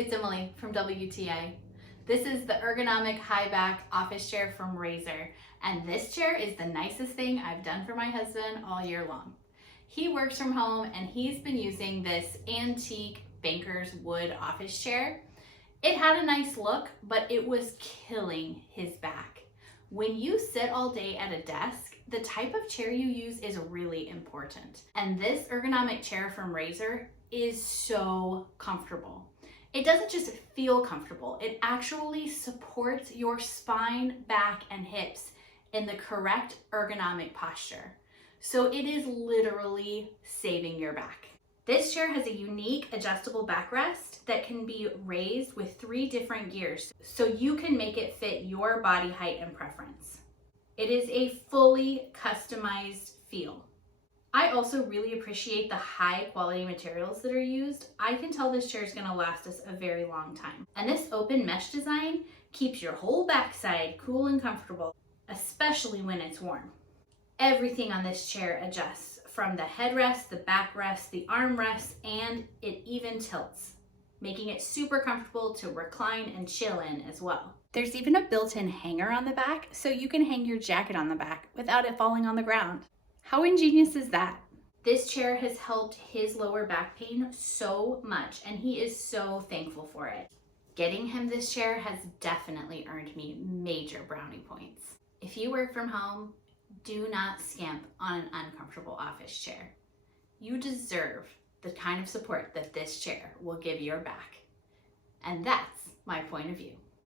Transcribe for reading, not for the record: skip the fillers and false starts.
It's Emily from WTA. This is the ergonomic high back office chair from Razzor, and this chair is the nicest thing I've done for my husband all year long. He works from home and he's been using this antique banker's wood office chair. It had a nice look, but it was killing his back. When you sit all day at a desk, the type of chair you use is really important. And this ergonomic chair from Razzor is so comfortable. It doesn't just feel comfortable, it actually supports your spine, back, and hips in the correct ergonomic posture. So it is literally saving your back. This chair has a unique adjustable backrest that can be raised with 3 different gears, so you can make it fit your body height and preference. It is a fully customized feel. I also really appreciate the high quality materials that are used. I can tell this chair is going to last us a very long time. And this open mesh design keeps your whole backside cool and comfortable, especially when it's warm. Everything on this chair adjusts, from the headrest, the backrest, the armrest, and it even tilts, making it super comfortable to recline and chill in as well. There's even a built-in hanger on the back, so you can hang your jacket on the back without it falling on the ground. How ingenious is that? This chair has helped his lower back pain so much, and he is so thankful for it. Getting him this chair has definitely earned me major brownie points. If you work from home, do not skimp on an uncomfortable office chair. You deserve the kind of support that this chair will give your back. And that's my point of view.